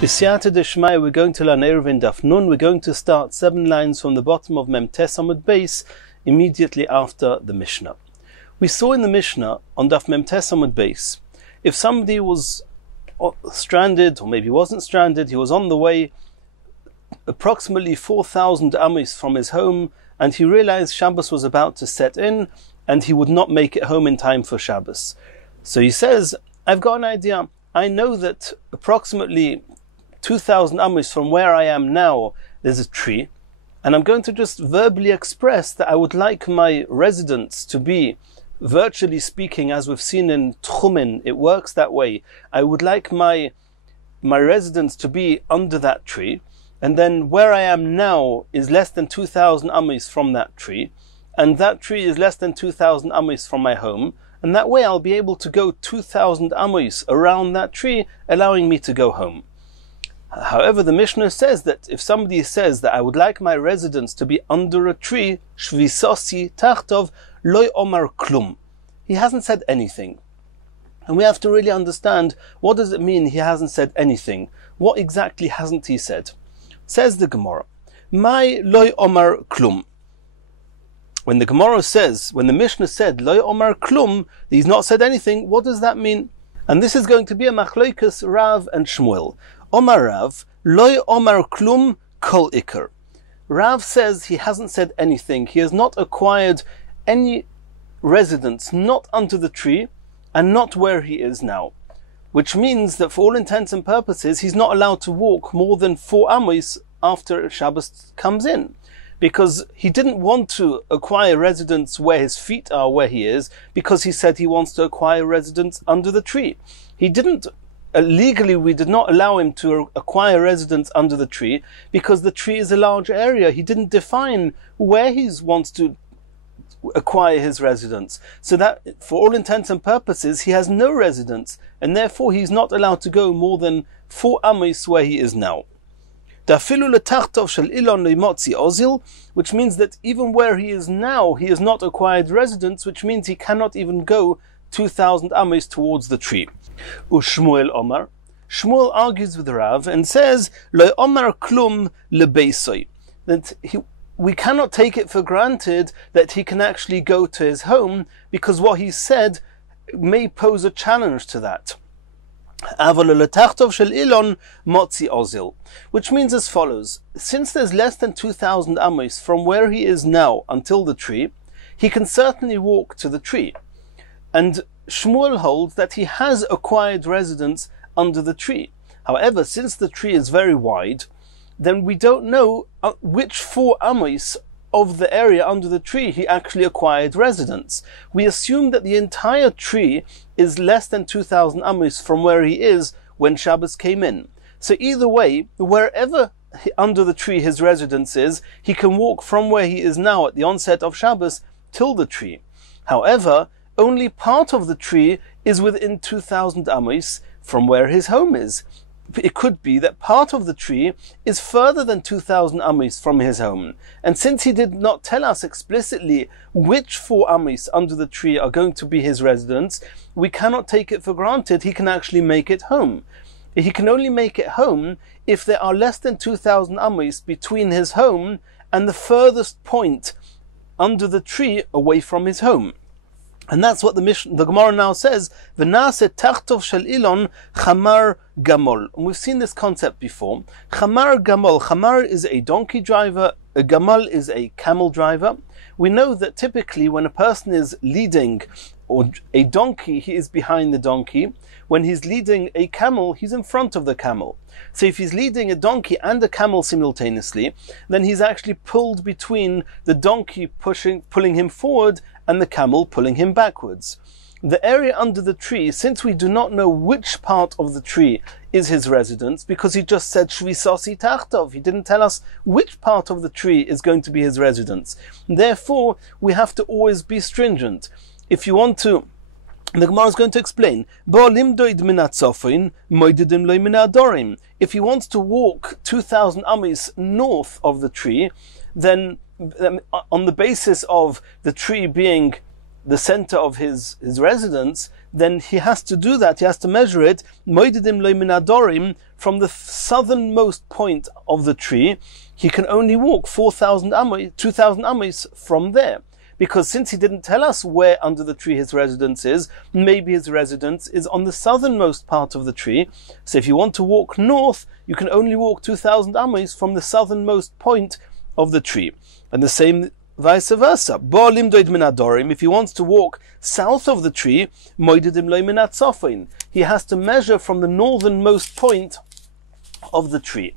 B'siyata d'shmaya, we're going to learn Eirovin Daf Nun. We're going to start 7 lines from the bottom of Mem Tes Amud Beis, immediately after the Mishnah. We saw in the Mishnah on Daf Mem Tes Amud Beis, if somebody was stranded, or maybe wasn't stranded, he was on the way approximately 4,000 amis from his home, and he realized Shabbos was about to set in, and he would not make it home in time for Shabbos. So he says, I've got an idea. I know that approximately 2,000 amis from where I am now, there's a tree, and I'm going to just verbally express that I would like my residence to be, virtually speaking, as we've seen in Tchumen, it works that way. I would like my residence to be under that tree, and then where I am now is less than 2,000 amis from that tree, and that tree is less than 2,000 amis from my home, and that way I'll be able to go 2,000 amis around that tree, allowing me to go home. However, the Mishnah says that if somebody says that I would like my residence to be under a tree, shvisosi tachtov loy omar klum, he hasn't said anything. And we have to really understand, what does it mean he hasn't said anything? What exactly hasn't he said? Says the Gemara, my loy omar klum. When the Gemara says, when the Mishnah said loy omar klum, he's not said anything, what does that mean? And this is going to be a machloikus Rav and Shmuel. Omar Rav, loy omar klum kol ikar. Rav says he hasn't said anything. He has not acquired any residence, not under the tree, and not where he is now. Which means that for all intents and purposes, he's not allowed to walk more than 4 amos after Shabbos comes in. Because he didn't want to acquire residence where his feet are, where he is, because he said he wants to acquire residence under the tree. He didn't legally, we did not allow him to acquire residence under the tree because the tree is a large area. He didn't define where he wants to acquire his residence. So that, for all intents and purposes, he has no residence, and therefore he's not allowed to go more than 4 amos where he is now. Which means that even where he is now, he has not acquired residence, which means he cannot even go 2,000 amos towards the tree. Ushmuel Omar, Shmuel argues with Rav and says, Lo Omar klum lebeisoi, that we cannot take it for granted that he can actually go to his home, because what he said may pose a challenge to that. Which means as follows: since there's less than 2,000 amos from where he is now until the tree, he can certainly walk to the tree. And Shmuel holds that he has acquired residence under the tree. However, since the tree is very wide, then we don't know which 4 amos of the area under the tree he actually acquired residence. We assume that the entire tree is less than 2,000 amos from where he is when Shabbos came in. So either way, wherever under the tree his residence is, he can walk from where he is now at the onset of Shabbos till the tree. However, only part of the tree is within 2,000 amos from where his home is. It could be that part of the tree is further than 2,000 amos from his home. And since he did not tell us explicitly which 4 amos under the tree are going to be his residence, we cannot take it for granted he can actually make it home. He can only make it home if there are less than 2,000 amos between his home and the furthest point under the tree away from his home. And that's what the Gemara now says, V'nase tachtov shel ilon chamar gamol. And we've seen this concept before. Chamar gamol. Chamar is a donkey driver. A gamal is a camel driver. We know that typically when a person is leading or a donkey, he is behind the donkey. When he's leading a camel, he's in front of the camel. So if he's leading a donkey and a camel simultaneously, then he's actually pulled between the donkey pulling him forward and the camel pulling him backwards. The area under the tree, since we do not know which part of the tree is his residence, because he just said shvisosi tachtov, he didn't tell us which part of the tree is going to be his residence. Therefore, we have to always be stringent. If you want to, the Gemara is going to explain, if he wants to walk 2,000 amos north of the tree, then on the basis of the tree being the center of his residence, then he has to do that. He has to measure it moididim lo min adorim, from the southernmost point of the tree. He can only walk 2,000 amos from there. Because since he didn't tell us where under the tree his residence is, maybe his residence is on the southernmost part of the tree. So if you want to walk north, you can only walk 2,000 amos from the southernmost point of the tree. And the same vice versa. If he wants to walk south of the tree, he has to measure from the northernmost point of the tree.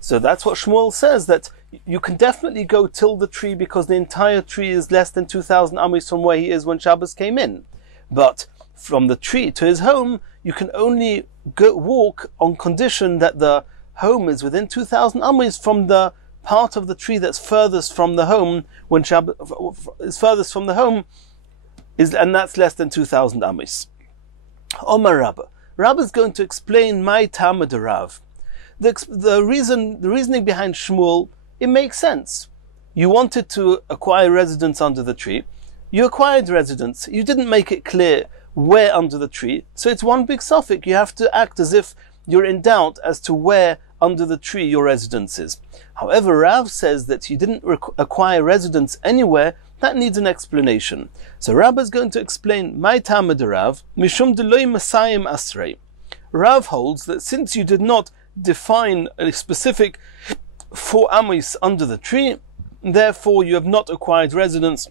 So that's what Shmuel says, that you can definitely go till the tree because the entire tree is less than 2,000 amos from where he is when Shabbos came in. But from the tree to his home, you can only walk on condition that the home is within 2,000 amos from the part of the tree that's furthest from the home, when Shabbos is furthest from the home, and that's less than 2,000 amos. Omar Rabba. Rabba is going to explain my Talmud Rav. The reasoning behind Shmuel, it makes sense. You wanted to acquire residence under the tree. You acquired residence. You didn't make it clear where under the tree. So it's one big suffix. You have to act as if you're in doubt as to where under the tree your residence is. However, Rav says that you didn't acquire residence anywhere. That needs an explanation. So Rav is going to explain my Talmud Rav, Mishum Deloy Masayim Asrei. Rav holds that since you did not define a specific 4 amos under the tree, therefore you have not acquired residence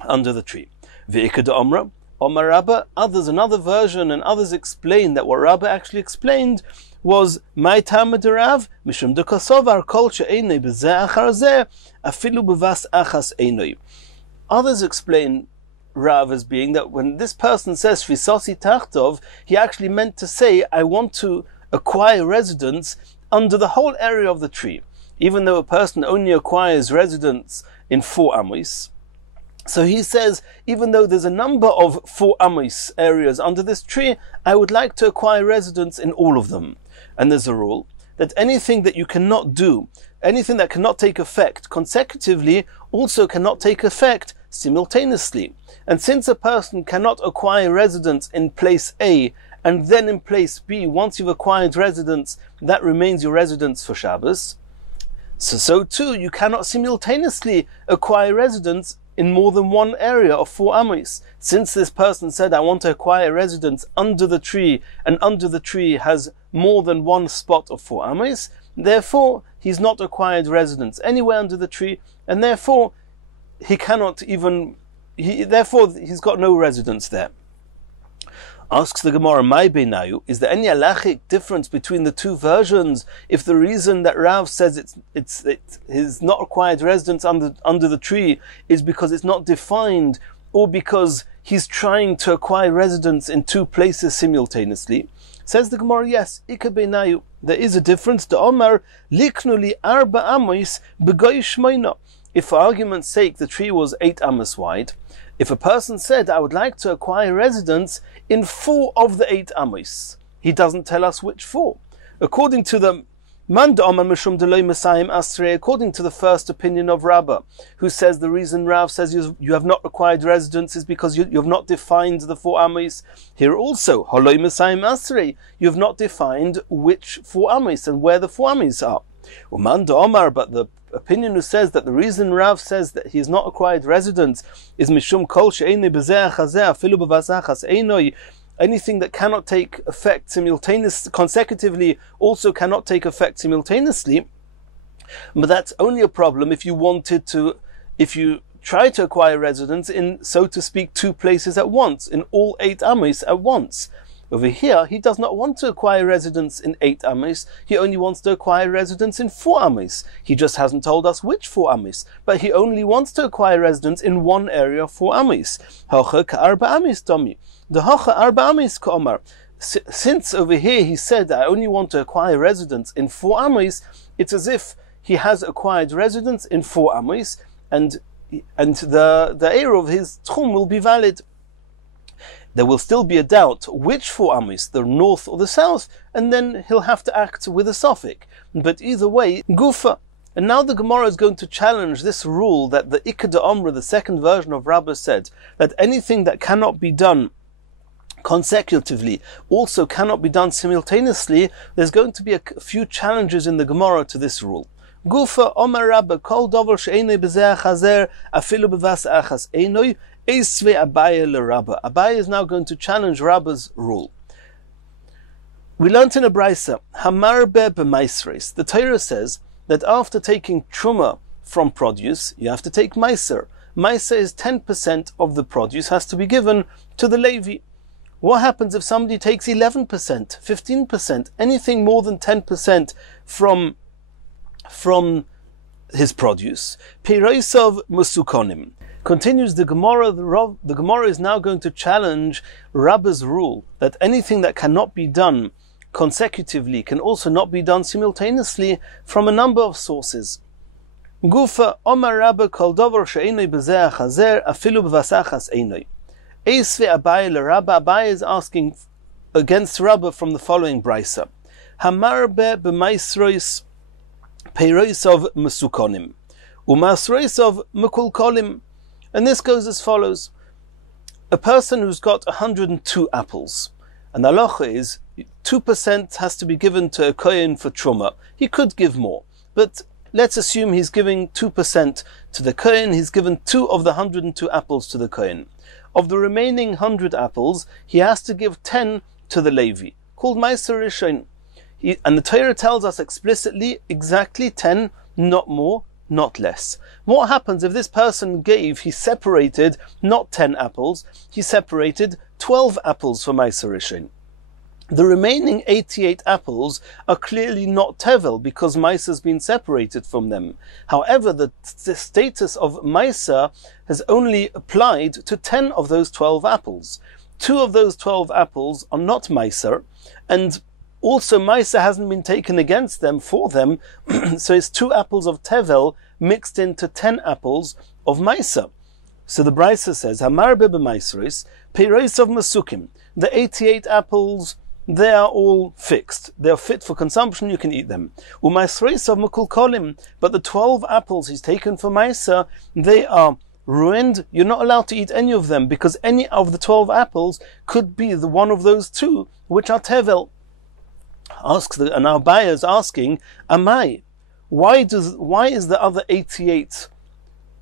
under the tree. Ve'ikad Omra, Omar Rabba, others, another version, and others explain that what Rabba actually explained was my Talmud Rav, Mishum de Kosovar kol she'einoi b'zeh achar zeh, afilu b'vas achas einoi. Others explain Rav as being that when this person says Shvisasi Tachtov, he actually meant to say, I want to acquire residence under the whole area of the tree. Even though a person only acquires residence in 4 amos. So he says, even though there's a number of 4 amos areas under this tree, I would like to acquire residence in all of them. And there's a rule that anything that you cannot do, anything that cannot take effect consecutively, also cannot take effect simultaneously. And since a person cannot acquire residence in place A and then in place B, once you've acquired residence, that remains your residence for Shabbos. So too, you cannot simultaneously acquire residence in more than one area of 4 amos. Since this person said, I want to acquire residence under the tree, and under the tree has more than one spot of 4 amos, therefore he's not acquired residence anywhere under the tree, and therefore he cannot even, therefore he's got no residence there. Asks the Gemara, "My beinayu, is there any halachic difference between the two versions? If the reason that Rav says his not acquired residence under the tree is because it's not defined, or because he's trying to acquire residence in 2 places simultaneously?" Says the Gemara, yes, Ika beinayu, there is a difference. The Omar liknuli arba amos b'goy shmoina. If for argument's sake the tree was 8 amos wide, if a person said, I would like to acquire residence in 4 of the 8 amos, he doesn't tell us which 4. According to the according to the first opinion of Rabbah, who says the reason Rav says you have not acquired residence is because you have not defined the 4 amos. Here also, you have not defined which 4 amos and where the 4 amos are. But the opinion who says that the reason Rav says that he has not acquired residence is mishum kol she'einoi b'zeh achazeh afilu b'vas achas einoi. Anything that cannot take effect consecutively also cannot take effect simultaneously. But that's only a problem if you try to acquire residence in, so to speak, 2 places at once, in all 8 amos at once. Over here, he does not want to acquire residence in 8 amos, he only wants to acquire residence in 4 amos. He just hasn't told us which 4 amos, but he only wants to acquire residence in one area of 4 amos. Hocha ka'arba amos domi. The hocha arba amos ka'omar. Since over here he said, I only want to acquire residence in 4 amos, it's as if he has acquired residence in 4 amos, and the area of his tchum will be valid. There will still be a doubt which 4 amos, the north or the south, and then he'll have to act with a suffix. But either way, gufa, And now the Gemara is going to challenge this rule that the Ikeda Omra, the second version of Rabbah, said that anything that cannot be done consecutively also cannot be done simultaneously. There's going to be a few challenges in the Gemara to this rule. Gufa Omar Rabbah kol davar she'enoi b'zeh chazer afilu b'vas achas enoi eisve Abaye leRabbah. Abaye is now going to challenge Rabbah's rule. We learnt in a brisa, Hamarbe b'maisres. The Torah says that after taking truma from produce, you have to take meiser. Meiser is 10% of the produce has to be given to the Levi. What happens if somebody takes 11%, 15%, anything more than 10% from his produce? Piroisov musukonim. Continues the Gemara. The Gemara is now going to challenge Rabbah's rule that anything that cannot be done consecutively can also not be done simultaneously from a number of sources. Gufa Omar Rabbah kol davar she'enoi b'zeh chazer afilu b'vasachas enoi. Eisve Abaye leRabbah. Abaye is asking against Rabbah from the following brisa. Hamarbe b'maisrois peiroisov mesukonim umasroisov mekulkolim. And this goes as follows. A person who's got 102 apples, and the halacha is 2% has to be given to a kohen for truma. He could give more, but let's assume he's giving 2% to the kohen. He's given 2 of the 102 apples to the kohen. Of the remaining 100 apples, he has to give 10 to the Levi, called Meiser Rishon. And the Torah tells us explicitly exactly 10, not more, not less. What happens if this person he separated not 10 apples, he separated 12 apples for Meiser Rishon? The remaining 88 apples are clearly not tevel because Meiser has been separated from them. However, the status of Meiser has only applied to 10 of those 12 apples. 2 of those 12 apples are not Meiser, and also Meiser hasn't been taken against them for them, so it's 2 apples of tevel mixed into 10 apples of Meiser. So the brisa says, Hamarbe b'maisros, peiros of masukim. The 88 apples, they are all fixed. They are fit for consumption, you can eat them. U'maisros of mekulkolim. But the 12 apples he's taken for Meiser, they are ruined. You're not allowed to eat any of them because any of the 12 apples could be the one of those 2 which are tevel. And our buyer is asking, Amai, why is the other 88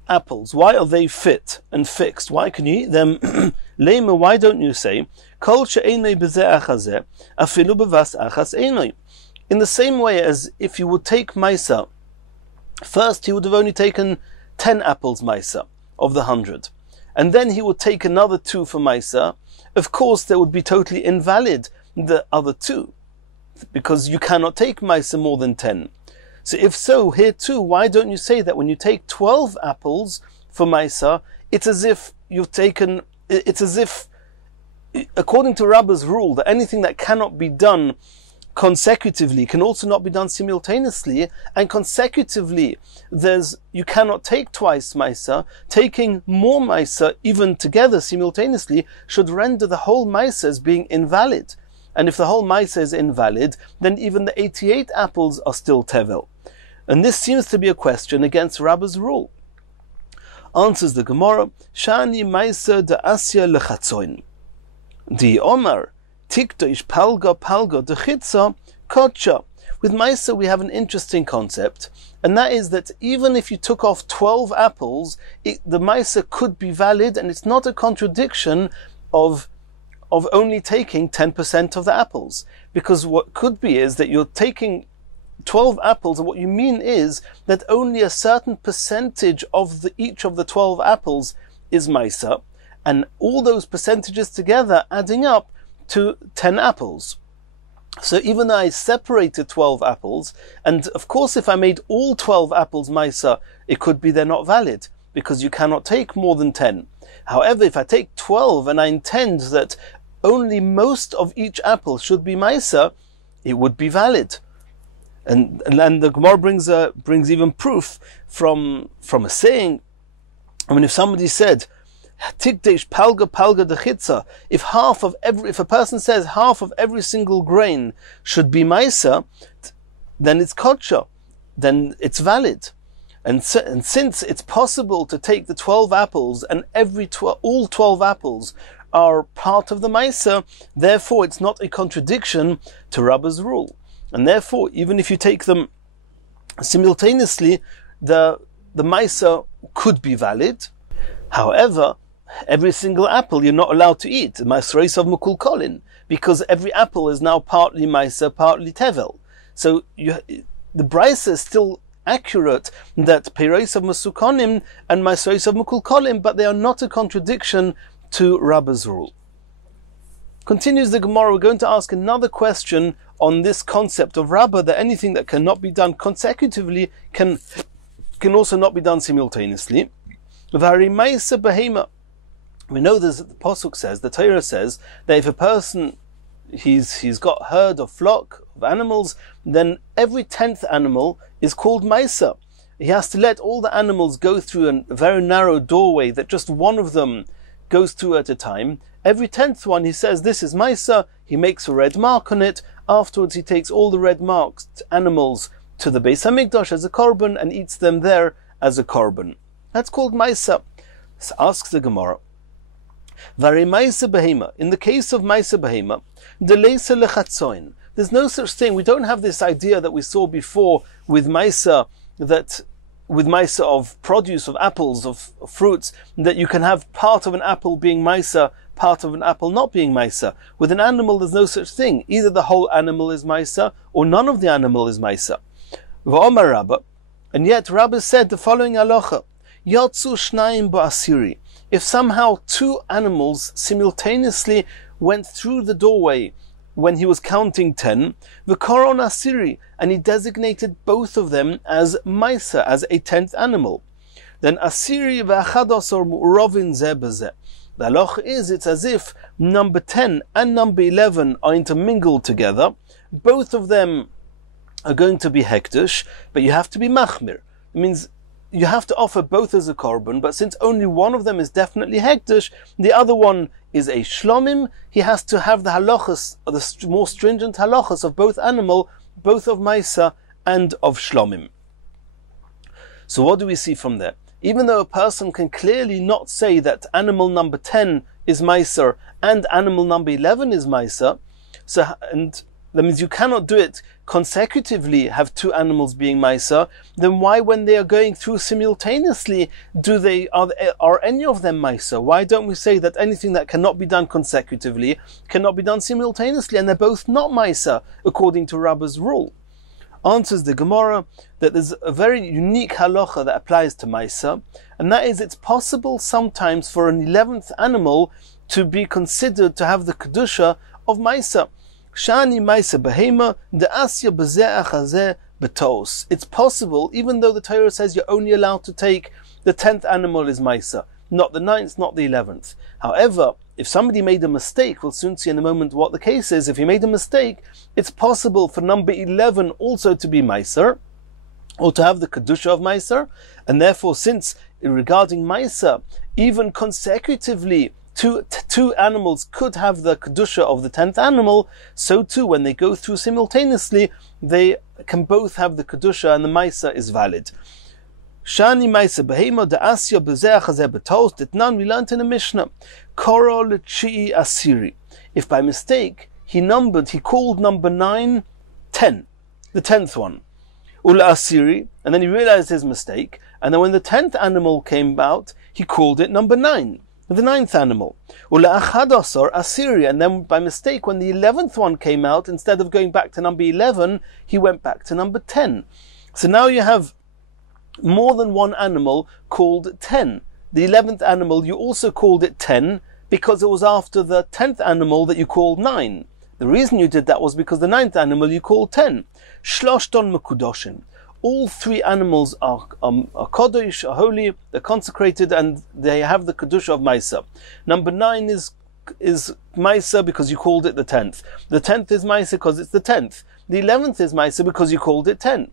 apples, why are they fit and fixed? Why can you eat them? Lema, why don't you say, Kol she'enoi b'zeh achazeh, afilu b'vas achas enoi? In the same way as if you would take Meiser, first he would have only taken 10 apples Meiser of the 100, and then he would take another 2 for Meiser. Of course, they would be totally invalid, the other 2, because you cannot take Meiser more than 10. So if so, here too, why don't you say that when you take 12 apples for Meiser, it's as if, according to Rabbah's rule, that anything that cannot be done consecutively can also not be done simultaneously, and consecutively you cannot take twice Meiser. Taking more Meiser even together simultaneously should render the whole Meiser as being invalid. And if the whole Meiser is invalid, then even the 88 apples are still tevel. And this seems to be a question against Rabbah's rule. Answers the Gemara, Shani Meiser de Asya lechatzoin. Di Omar, Tikdoish palga de chitza kocha. With Meiser we have an interesting concept, and that is that even if you took off 12 apples, the Meiser could be valid, and it's not a contradiction of only taking 10% of the apples. Because what could be is that you're taking 12 apples, and what you mean is that only a certain percentage of each of the 12 apples is Meiser, and all those percentages together adding up to 10 apples. So even though I separated 12 apples, and of course if I made all 12 apples Meiser, it could be they're not valid, because you cannot take more than 10. However, if I take 12 and I intend that only most of each apple should be Meiser, it would be valid. And the Gemara brings even proof from a saying. I mean, if somebody said, Tikdesh palga de chitza, if a person says half of every single grain should be Meiser, then it's kodsha. then it's valid. And since it's possible to take the 12 apples and all 12 apples are part of the Maisa, therefore it's not a contradiction to Rabba's rule. And therefore, even if you take them simultaneously, the Maisa could be valid. However, every single apple you're not allowed to eat, Maisreis of Mukul Kolin, because every apple is now partly Maisa, partly Tevel. So the Brisa is still accurate that Peiros of Masukonim and Maisreis of Mukul Kolim, but they are not a contradiction to Rabba's rule. Continues the Gemara, we're going to ask another question on this concept of Rabba, that anything that cannot be done consecutively can also not be done simultaneously. Vari Maisa Behema. We know that the Pasuk says, the Torah says, that if a person, he's got herd or flock of animals, then every 10th animal is called Maisa. He has to let all the animals go through a very narrow doorway that just one of them goes through at a time. Every 10th one, he says, this is Maisa. He makes a red mark on it. Afterwards, he takes all the red marked animals to the Beis Hamikdash as a korban and eats them there as a korban. That's called Maisa. So asks the Gemara, Vari Maisa Behema. In the case of Maisa Behema, Deleisa Lechatzoin. There's no such thing. We don't have this idea that we saw before with Maisa, with Maisa of produce, of apples, of fruits, that you can have part of an apple being Maisa, part of an apple not being Maisa. With an animal, there's no such thing. Either the whole animal is Maisa, or none of the animal is Maisa. V'omar Rabba. And yet Rabba said the following halacha, Yatsu Shnayim Ba'asiri. If somehow two animals simultaneously went through the doorway when he was counting 10, V'koron Asiri, and he designated both of them as Maisa, as a 10th animal. Then Asiri v'achadosor mu'urovin zeh b'zeh. The halacha is, it's as if number 10 and number 11 are intermingled together. Both of them are going to be hektish, but you have to be machmir. It means you have to offer both as a korban, but since only one of them is definitely hektish, the other one is a shlomim, he has to have the halachas, the more stringent halachas of both animal, both of Maisa and of shlomim. So what do we see from there? Even though a person can clearly not say that animal number 10 is Maisa and animal number 11 is Maisa, and that means you cannot do it consecutively, have two animals being Maisa, then why, when they are going through simultaneously, are any of them Maisa? Why don't we say that anything that cannot be done consecutively cannot be done simultaneously, and they're both not Maisa, according to Rabba's rule? Answers the Gemara that there's a very unique halacha that applies to Maisa, and that is, it's possible sometimes for an 11th animal to be considered to have the kedusha of Maisa. Shani Maisa Behema, the Asya Bezeh Achazeh Betos. It's possible, even though the Torah says you're only allowed to take the 10th animal is Maisa, not the 9th, not the 11th. However, if somebody made a mistake, we'll soon see in a moment what the case is. If he made a mistake, it's possible for number 11 also to be Maisa, or to have the Kedusha of Maisa, and therefore, since regarding Maisa, even consecutively, two animals could have the Kedusha of the 10th animal, so too when they go through simultaneously, they can both have the Kedusha and the Maisa is valid. Shani Maisa Behema de Asya Bezeh Chazeh Betos, that none we learned in the Mishnah. Koro L'Chi'i Asiri. If by mistake he called number 9 10, the 10th one. Ula Asiri, and then he realized his mistake, and then when the 10th animal came out, he called it number 9. The 9th animal. Ula Achadasar Asiri, and then by mistake when the 11th one came out, instead of going back to number 11, he went back to number 10. So now you have more than one animal called 10. The 11th animal, you also called it 10 because it was after the 10th animal that you called 9. The reason you did that was because the 9th animal you called 10. Shloshton Mekudoshin. All three animals are kodesh, are holy, they're consecrated, and they have the kedusha of Maisa. Number 9 is Maisa because you called it the 10th. The 10th is Maisa because it's the 10th. The 11th is Maisa because you called it 10.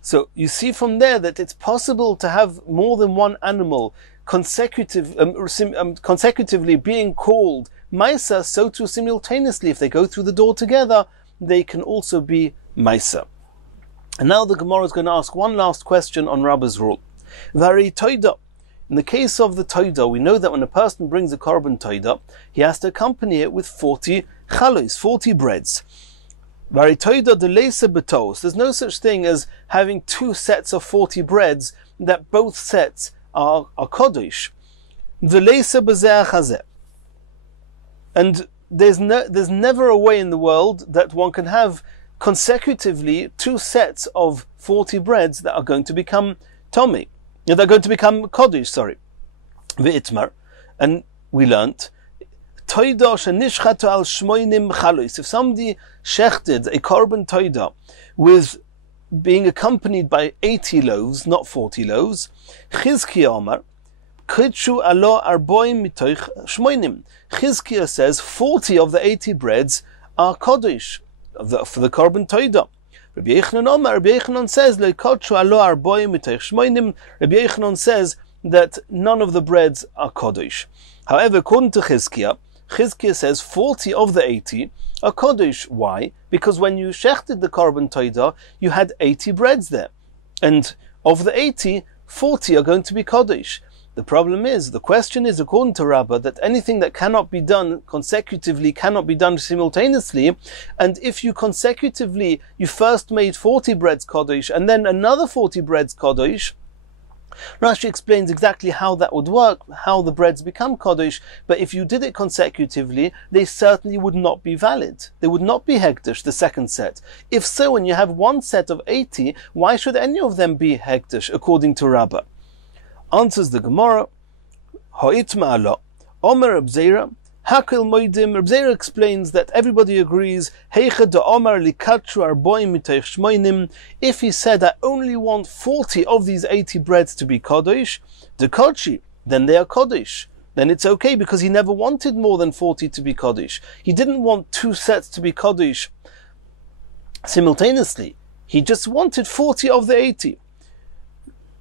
So you see from there that it's possible to have more than one animal consecutively being called Maisa, so too simultaneously, if they go through the door together, they can also be Maisa. And now the Gemara is going to ask one last question on Rabba's rule. Vari toida. In the case of the toida, we know that when a person brings a korban toida, he has to accompany it with 40 chalos, 40 breads. Vari toida de leise betos. There's no such thing as having two sets of 40 breads that both sets are kodesh. De leise bezeh chazeh. And there's never a way in the world that one can have consecutively two sets of 40 breads that are going to become Tommy. They're going to become Kodesh, V'itmar. And we learnt, Toida shenishchatu al shmoinim chalos. If somebody shechted a korban toida with being accompanied by 80 loaves, not 40 loaves, Chizkiya Omar, Kitshu alo arboim mitoich shmoinim. Chizkiya says 40 of the 80 breads are Kodesh for the korban toida. Rabbi Yochanan says, Rabbi Yochanan says that none of the breads are Kodesh. However, according to Chizkiya says 40 of the 80 are Kodesh. Why? Because when you shechted the korban toida, you had 80 breads there. And of the 80, 40 are going to be Kodesh. The question is, according to Rabbah, that anything that cannot be done consecutively cannot be done simultaneously. And if you consecutively, you first made 40 breads Kodesh and then another 40 breads Kodesh, Rashi explains exactly how that would work, how the breads become Kodesh, but if you did it consecutively, they certainly would not be valid. They would not be Hekdesh, the second set. If so, when you have one set of 80, why should any of them be Hekdesh, according to Rabbah? Answers the Gemara, Ha'it ma'ala, Omer Reb Zera, Hakel Moidim. Reb Zera explains that everybody agrees, Heicha de Omer likatru arboim mitoich shmoinim. If he said, I only want 40 of these 80 breads to be Kodesh, de Kodesh, then they are Kodesh. Then it's okay, because he never wanted more than 40 to be Kodesh. He didn't want two sets to be Kodesh simultaneously. He just wanted 40 of the 80.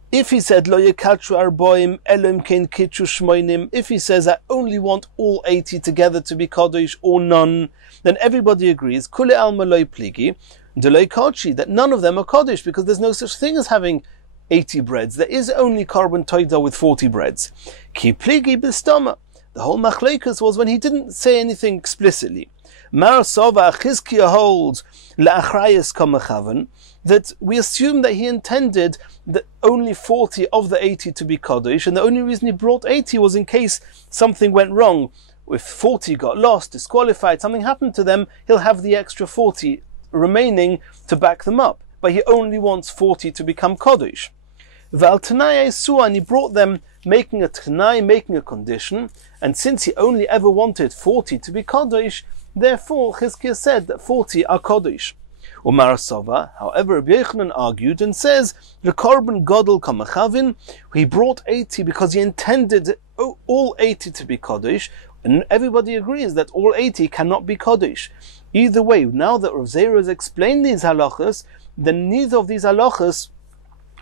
If he said, Lo yekatru arboim elim ken kitru shmoinim, if he says, I only want all 80 together to be Kodesh or none, then everybody agrees, Kule alma loy pligi, de loy kodesh, that none of them are Kodesh, because there's no such thing as having 80 breads. There is only korban toida with 40 breads. Ki pligi bistoma. The whole machleikus was when he didn't say anything explicitly. Mar sova Chizkiya holds la'achrayas kamachavan, that we assume that he intended that only 40 of the 80 to be Kodesh, and the only reason he brought 80 was in case something went wrong. If 40 got lost, disqualified, something happened to them, he'll have the extra 40 remaining to back them up. But he only wants 40 to become Kodesh. Val Tanai Esua, and he brought them making a Tanai, making a condition, and since he only ever wanted 40 to be Kodesh, therefore Chizkiya said that 40 are Kodesh. Umar Sova, however, Rabbi Yochanan argued and says, the korban gadol kamachavin, he brought 80 because he intended all 80 to be Kodesh, and everybody agrees that all 80 cannot be Kodesh. Either way, now that Rav Zera has explained these halachas, then neither of these halachas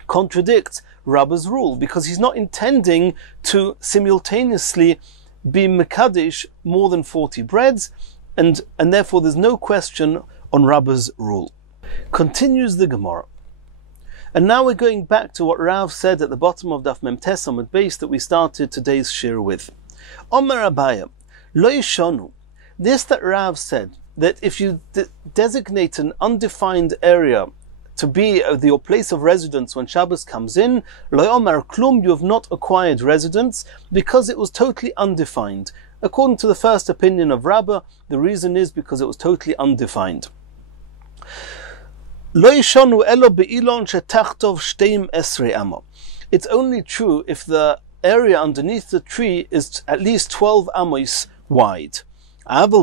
contradicts Rabbah's rule, because he's not intending to simultaneously be Mekadesh more than 40 breads, and therefore there's no question on Rabbah's rule. Continues the Gemara. And now we're going back to what Rav said at the bottom of Daf Mem Tes Amud Beis that we started today's shir with. Omer Abaya, lo yishonu. This that Rav said, that if you designate an undefined area to be your place of residence when Shabbos comes in, lo omer klum, you have not acquired residence because it was totally undefined. According to the first opinion of Rabbah, the reason is because it was totally undefined. It's only true if the area underneath the tree is at least 12 amos wide. But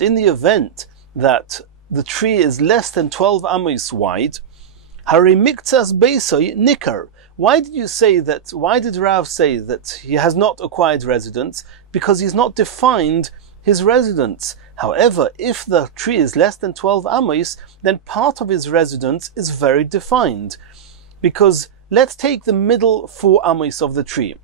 in the event that the tree is less than 12 amos wide, why did you say that? Why did Rav say that he has not acquired residence? Because he's not defined his residence. However, if the tree is less than 12 amos, then part of his residence is very defined. Because let's take the middle 4 amos of the tree.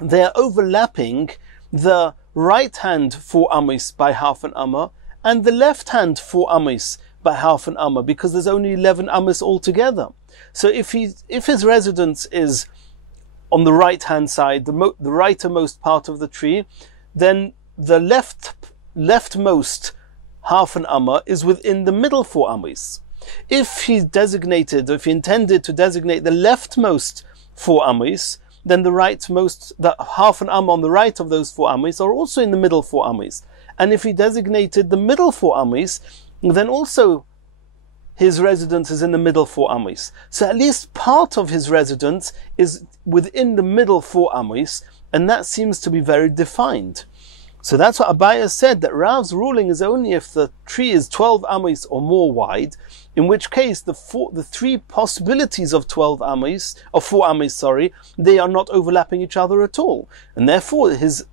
They are overlapping the right hand 4 amos by half an amma and the left hand 4 amos by half an amma, because there's only 11 ammas altogether. So if his residence is on the right-hand side, the rightermost part of the tree, then the leftmost half an amma is within the middle 4 ammas. If he intended to designate the leftmost 4 ammas, then the half an amma on the right of those 4 ammas are also in the middle 4 ammas. And if he designated the middle 4 ammas, then also his residence is in the middle 4 ammas. So at least part of his residence is within the middle 4 ammas, and that seems to be very defined. So that's what Abaya said, that Rav's ruling is only if the tree is 12 ammas or more wide, in which case the 3 possibilities of 4 ammas, they are not overlapping each other at all, and therefore his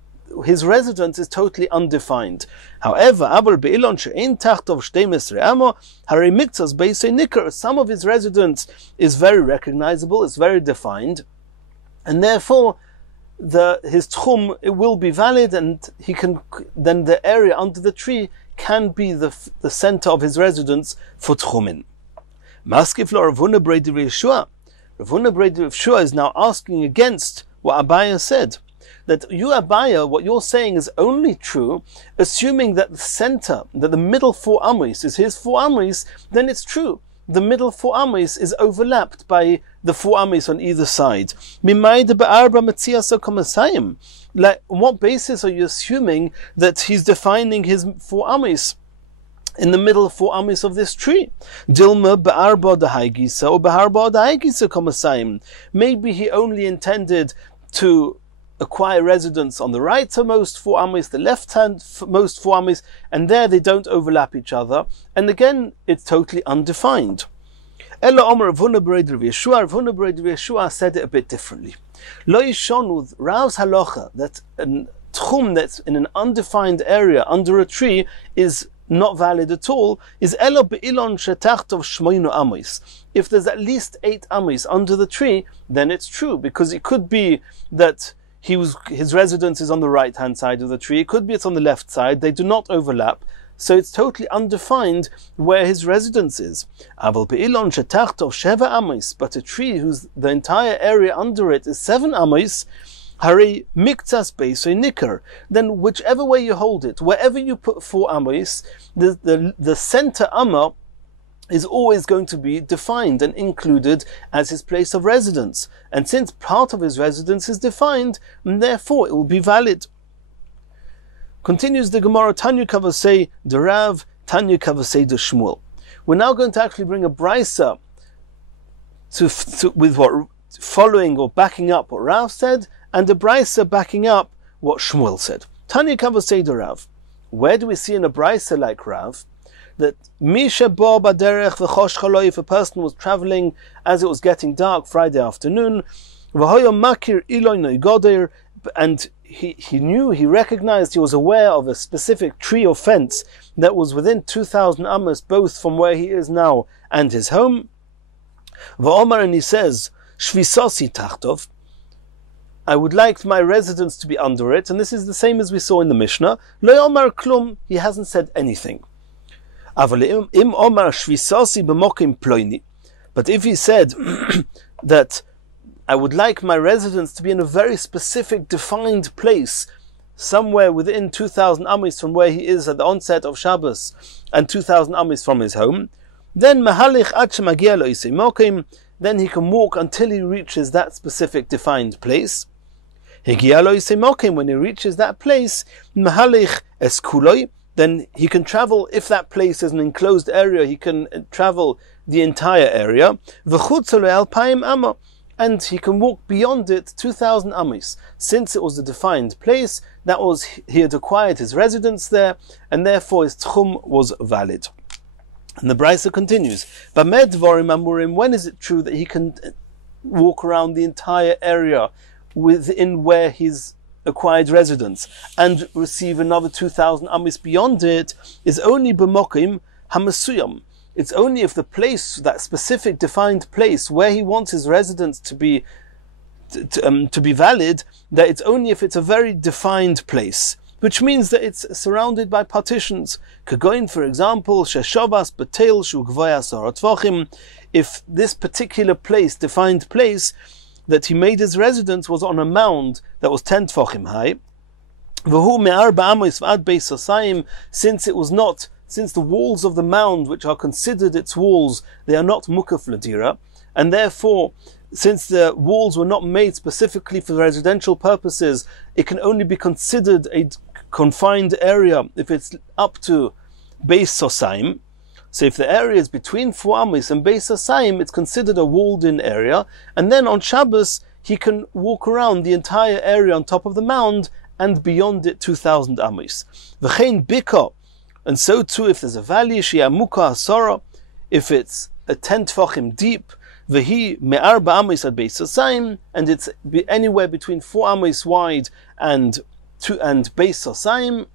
residence is totally undefined. However, some of his residence is very recognizable, it's very defined, and therefore his tchum, it will be valid, and then the area under the tree can be the center of his residence for tchumin. Maskif lo Rav Huna Bredi Yeshua. Rav Huna Bredi Yeshua is now asking against what Abaya said. That you, Abaya, what you're saying is only true, assuming that the middle 4 ammas is his 4 ammas, then it's true. The middle 4 ammas is overlapped by the 4 ammas on either side. Like, on what basis are you assuming that he's defining his 4 ammas in the middle 4 ammas of this tree? Maybe he only intended to acquire residence on the rightmost 4 ammas, the left-handmost 4 ammas, and there they don't overlap each other, and again it's totally undefined. Ella Omer Rav Huna Bredi Yeshua. Rav Huna Bredi Yeshua said it a bit differently. Lo yishonu, Rav's halacha, that a tchum that's in an undefined area under a tree is not valid at all, is elo be'ilon shetachtov shmoinu ammas. If there's at least 8 ammas under the tree, then it's true, because it could be that his residence is on the right-hand side of the tree, it could be it's on the left side, they do not overlap, so it's totally undefined where his residence is. But a tree the entire area under it is 7 ammas, Hari miktas beisoy nikar. Then whichever way you hold it, wherever you put 4 ammas, the center amma is always going to be defined and included as his place of residence. And since part of his residence is defined, therefore it will be valid. Continues the Gemara, Tanya Kavasei de Rav, Tanya Kavasei de Shmuel. We're now going to actually bring a brisa with what following or backing up what Rav said, and a brisa backing up what Shmuel said. Tanya Kavasei de Rav. Where do we see in a brisa like Rav that Misha Bo Baderech v'chosh chaloi, if a person was traveling as it was getting dark Friday afternoon, v'hoyo makir iloi noigoder, and he recognized, he was aware of a specific tree or fence that was within 2,000 ammas, both from where he is now and his home. V'omar, and he says, Shvisosi tachtov, I would like my residence to be under it, and this is the same as we saw in the Mishnah. Lo omar klum, he hasn't said anything. Aval im omar shvisosi b'mokim ploini, but if he said that I would like my residence to be in a very specific, defined place, somewhere within 2,000 ammas from where he is at the onset of Shabbos, and 2,000 ammas from his home, then mahalich ad shemagia lo isei mokim, then he can walk until he reaches that specific defined place. Higia lo isei mokim, when he reaches that place, mahalich es kuloi, then he can travel, if that place is an enclosed area, he can travel the entire area. V'chutz lo alpaim amma, and he can walk beyond it 2,000 ammas. Since it was a defined place, he had acquired his residence there, and therefore his tchum was valid. And the brisa continues, Bamed dvarim amurim, when is it true that he can walk around the entire area within where he's acquired residence and receive another 2,000 ammas beyond it, is only b'mokim hamasuyam. It's only if the place, that specific defined place where he wants his residence to be valid, that it's only if it's a very defined place. which means that it's surrounded by partitions. Kagoin, for example, sheshavas betel shu gvoyas aratvachim. If this particular place, defined place, that he made his residence was on a mound that was 10 tvachim high, v'hu me'arba amos v'ad beis hasayim, since the walls of the mound, which are considered its walls, they are not mukaf ladira, and therefore, since the walls were not made specifically for residential purposes, it can only be considered a confined area if it's up to Beis Sosaim. So if the area is between 4 amos and Beis Sosaim, it's considered a walled-in area, and then on Shabbos he can walk around the entire area on top of the mound and beyond it 2,000 amos. V'chein bika, and so too if there's a valley, she'amuka asara, if it's a 10 tefachim deep, V'hi me'arba amos ad Beis Sosaim, and it's anywhere between 4 amos wide and Beis Sosaim,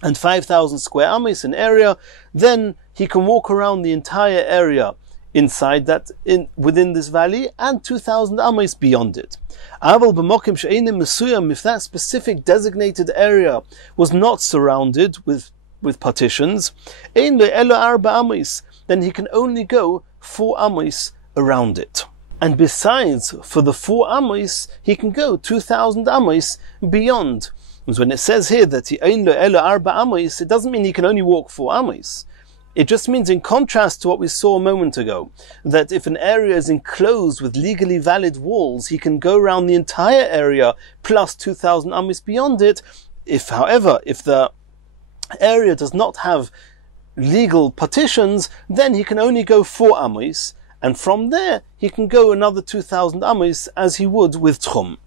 and 5,000 square amos in area, then he can walk around the entire area inside that, within this valley, and 2,000 amos beyond it. Aval b'mokim she'enim mesuyam, if that specific designated area was not surrounded with partitions, ein le'elo arba amos, then he can only go 4 amos around it. And besides, for the 4 amos, he can go 2,000 amos beyond. Because when it says here that he ein lo elo arba amos, it doesn't mean he can only walk 4 amos. It just means, in contrast to what we saw a moment ago, that if an area is enclosed with legally valid walls, he can go around the entire area plus 2,000 amos beyond it. However, if the area does not have legal partitions, then he can only go 4 amos, and from there he can go another 2,000 amos as he would with tchum.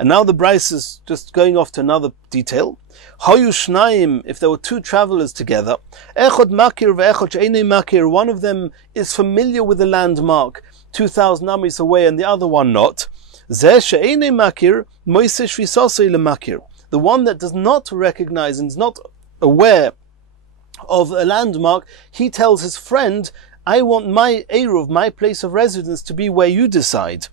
And now the Bryce is just going off to another detail. Hayu shnaim, if there were 2 travelers together, echod makir ve'echod she'enei makir, one of them is familiar with the landmark 2,000 amos away and the other one not. Zeh she'enei makir moiseh shvisosei lemakir, the one that does not recognize and is not aware of a landmark, he tells his friend, I want my Eruv, my place of residence, to be where you decide.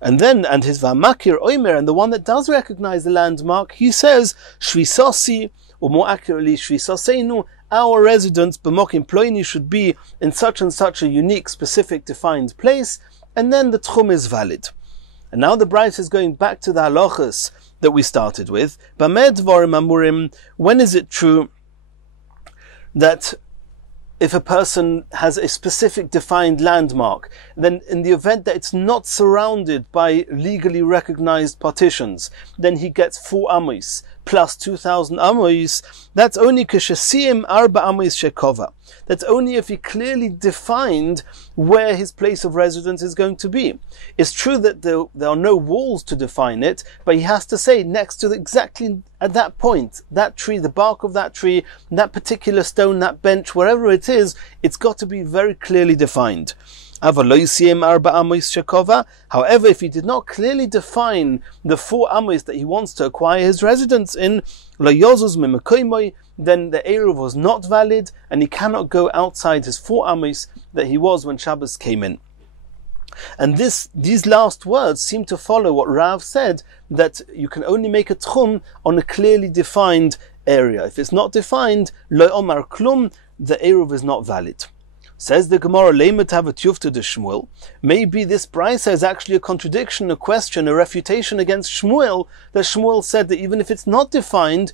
And his Vamakir Oimer, and the one that does recognize the landmark, he says, Shvisosi, or more accurately, Shvisosenu, our residence, B'mokim Ploini, should be in such and such a unique, specific, defined place, and then the Tchum is valid. And now the Bryce is going back to the halachas that we started with. Bamed Dvarim Amurim, when is it true that if a person has a specific defined landmark, then in the event that it's not surrounded by legally recognized partitions, then he gets 4 amos plus 2,000 amos. That's only k'shesiyim arba amos shekova. That's only if he clearly defined where his place of residence is going to be. It's true that there are no walls to define it, but he has to say next to exactly at that point, that tree, the bark of that tree, that particular stone, that bench, wherever it is, it's got to be very clearly defined. However, if he did not clearly define the 4 amos that he wants to acquire his residence in, then the Eruv was not valid, and he cannot go outside his 4 amos that he was when Shabbos came in. And these last words seem to follow what Rav said, that you can only make a tchum on a clearly defined area. If it's not defined, lo omar klum, the Eruv is not valid. Says the Gemara, Leimet havet yufta de Shmuel. Maybe this brisa is actually a contradiction, a question, a refutation against Shmuel, that Shmuel said that even if it's not defined,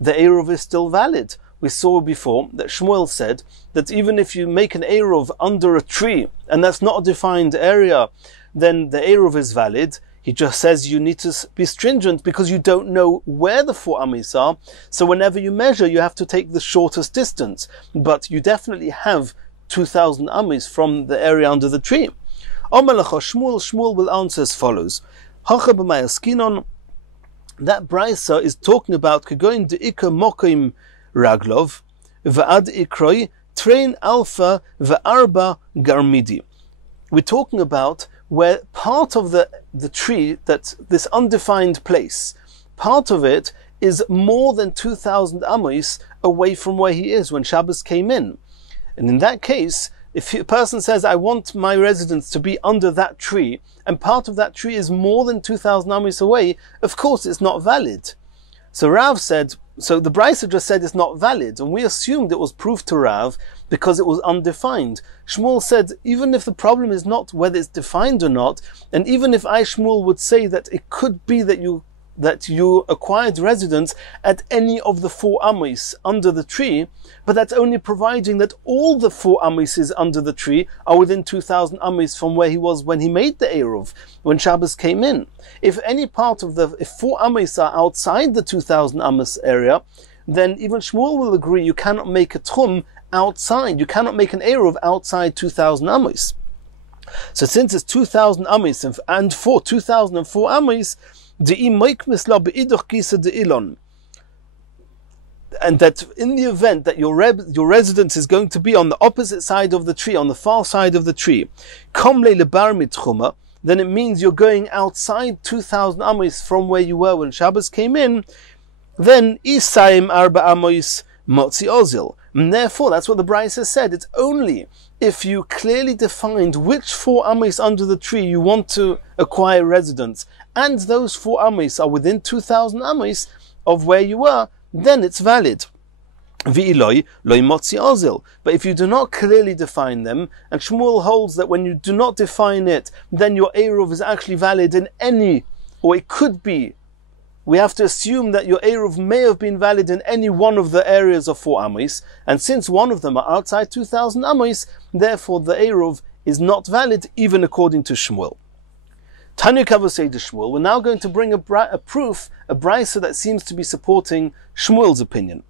the Eruv is still valid. We saw before that Shmuel said that even if you make an Eruv under a tree, and that's not a defined area, then the Eruv is valid. He just says you need to be stringent because you don't know where the 4 amos are, so whenever you measure, you have to take the shortest distance. But you definitely have 2,000 amos from the area under the tree. Shmuel will answer as follows. That brisa is talking about Kegoin de'ika mokim raglov va'ad ikroi train alpha va'arba garmidi. We're talking about where part of the tree, that this undefined place, part of it is more than 2,000 amos away from where he is when Shabbos came in. And in that case, if a person says, I want my residence to be under that tree, and part of that tree is more than 2,000 amos away, of course it's not valid. So Rav said, So the Brisa just said it's not valid, and we assumed it was proof to Rav because it was undefined. Shmuel said, even if the problem is not whether it's defined or not, and even if I, Shmuel, would say that it could be that you acquired residence at any of the 4 amos under the tree, but that's only providing that all the 4 amos under the tree are within 2,000 amos from where he was when he made the Eruv, when Shabbos came in. If any part of if 4 amos are outside the 2,000 amos area, then even Shmuel will agree you cannot make a tchum outside, you cannot make an Eruv outside 2,000 amos. So since it's 2,000 amos and 2,004 amos, and that in the event that your residence is going to be on the opposite side of the tree, on the far side of the tree, then it means you're going outside 2,000 amos from where you were when Shabbos came in, then Isaim Arba Amos Motzi Ozil. And therefore, that's what the Brisa said. It's only if you clearly defined which 4 amos under the tree you want to acquire residence, and those 4 amos are within 2,000 amos of where you were, then it's valid. But if you do not clearly define them, and Shmuel holds that when you do not define it, then your Eruv is actually valid in any, or it could be, we have to assume that your Eruv may have been valid in any one of the areas of 4 amos, and since one of them are outside 2,000 amos, therefore the Eruv is not valid even according to Shmuel. Tanya Kavosei de Shmuel, we're now going to bring a proof, a brisa that seems to be supporting Shmuel's opinion.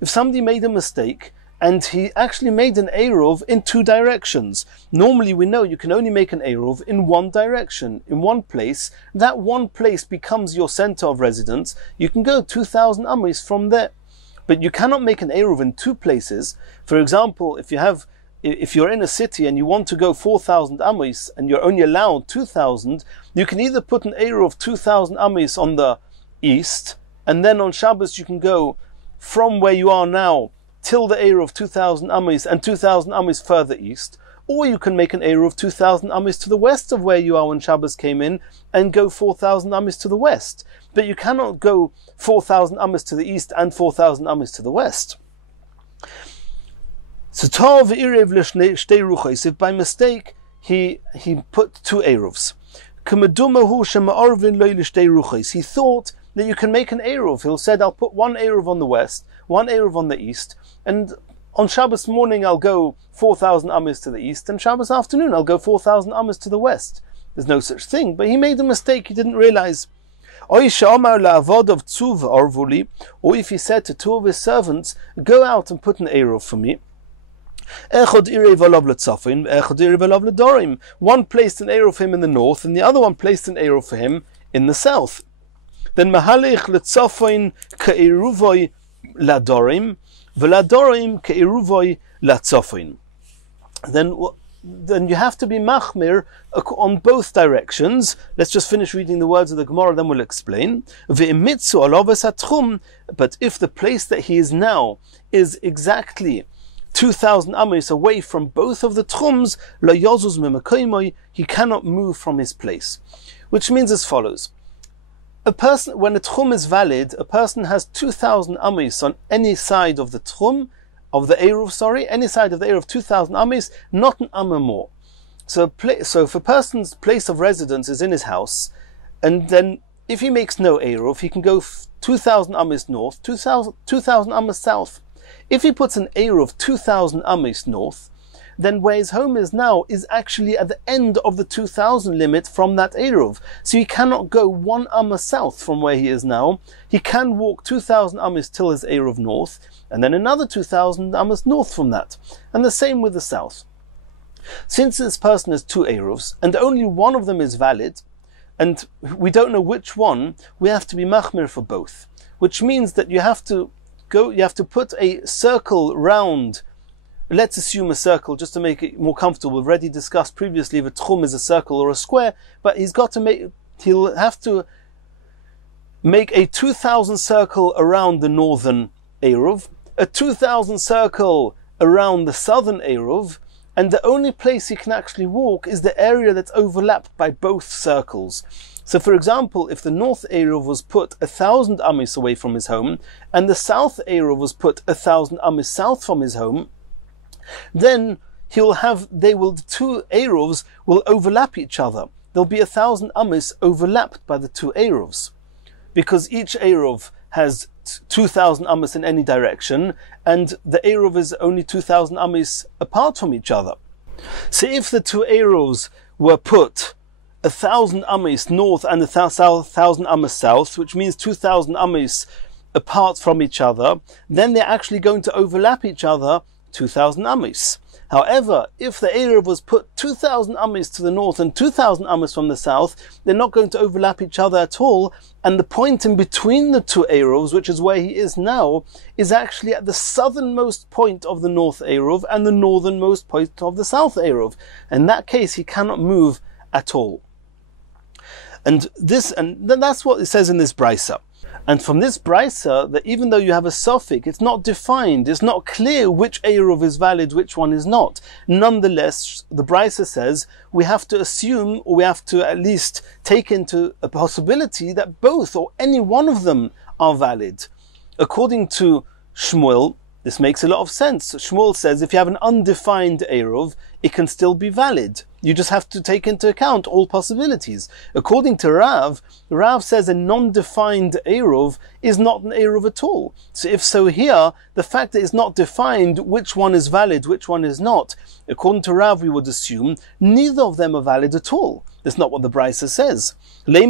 If somebody made a mistake, and he actually made an Eruv in 2 directions. Normally we know you can only make an Eruv in 1 direction, in 1 place. That 1 place becomes your center of residence. You can go 2,000 amos from there. But you cannot make an Eruv in 2 places. For example, if you're in a city and you want to go 4,000 amos and you're only allowed 2,000, you can either put an Eruv of 2,000 amos on the east, and then on Shabbos you can go from where you are now till the Eruv of 2,000 amos and 2,000 amos further east, or you can make an Eruv of 2,000 amos to the west of where you are when Shabbos came in and go 4,000 amos to the west. But you cannot go 4,000 amos to the east and 4,000 amos to the west. So if by mistake he put 2 Eruvs, he thought that you can make an Eruv. He said, I'll put 1 Eruv on the west, 1 Eruv on the east, and on Shabbos morning I'll go 4,000 amos to the east, and Shabbos afternoon I'll go 4,000 amos to the west. There's no such thing, but he made a mistake, he didn't realize. Or if he said to 2 of his servants, go out and put an Eruv for me. One placed an Eruv for him in the north, and the other one placed an Eruv for him in the south. Then mahalich letzafon ke'eruvoi ladorim, v'ladorim ke'eruvoi latzafon. Then you have to be machmir on both directions. Let's just finish reading the words of the Gemara, then we'll explain. But if the place that he is now is exactly 2,000 amos away from both of the tchums, lo yozuz mimakaymoi, he cannot move from his place. Which means as follows. A person, when a tchum is valid, a person has 2,000 amos on any side of the tchum, of the Eruv, any side of the Eruv, 2,000 amos, not an amma more. So if a person's place of residence is in his house, and then if he makes no Eruv, he can go 2,000 amos north, 2,000 amos south. If he puts an Eruv 2,000 amos north, then where his home is now is actually at the end of the 2,000 limit from that Eruv. So he cannot go 1 amma south from where he is now. He can walk 2,000 amos till his Eruv north, and then another 2,000 amos north from that. And the same with the south. Since this person has 2 Eruvs, and only one of them is valid, and we don't know which one, we have to be machmir for both. Which means that you have to put a circle round. Let's assume a circle just to make it more comfortable. We've already discussed previously if a tchum is a circle or a square, but he'll have to make a 2,000 circle around the northern Eruv, a 2,000 circle around the southern Eruv, and the only place he can actually walk is the area that's overlapped by both circles. So for example, if the north Eruv was put 1,000 amis away from his home, and the south Eruv was put 1,000 amis south from his home, then the two Eruvs will overlap each other. There'll be 1,000 amis overlapped by the two Eruvs, because each Eruv has 2,000 amis in any direction, and the Eruv is only 2,000 amis apart from each other. So if the two Eruvs were put 1,000 amis north and 1,000 amis south, which means 2,000 amis apart from each other, then they're actually going to overlap each other 2,000 amis. However, if the Eruv was put 2,000 amis to the north and 2,000 amis from the south, they're not going to overlap each other at all, and the point in between the two Eruvs, which is where he is now, is actually at the southernmost point of the north Eruv and the northernmost point of the south Eruv. In that case, he cannot move at all. And that's what it says in this brisa. And from this brisa, that even though you have a suffix, it's not defined, it's not clear which Eruv is valid, which one is not. Nonetheless, the brisa says we have to assume, or we have to at least take into a possibility that both or any one of them are valid. According to Shmuel, this makes a lot of sense. Shmuel says if you have an undefined Eruv, it can still be valid. You just have to take into account all possibilities. According to Rav says a non-defined Eruv is not an Eruv at all. So if so here, the fact that it's not defined which one is valid, which one is not, according to Rav we would assume neither of them are valid at all. That's not what the brisa says. Why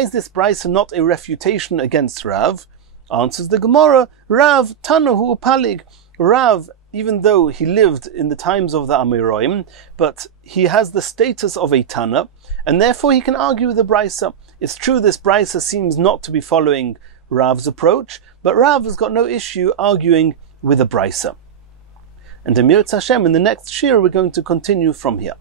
is this brisa not a refutation against Rav? Answers the Gemara, Rav Tanahu Palig. Rav, even though he lived in the times of the Amoraim, but he has the status of a Tana, and therefore he can argue with the brisa. It's true this brisa seems not to be following Rav's approach, but Rav has got no issue arguing with the brisa. And Emir Hashem, in the next shir we're going to continue from here.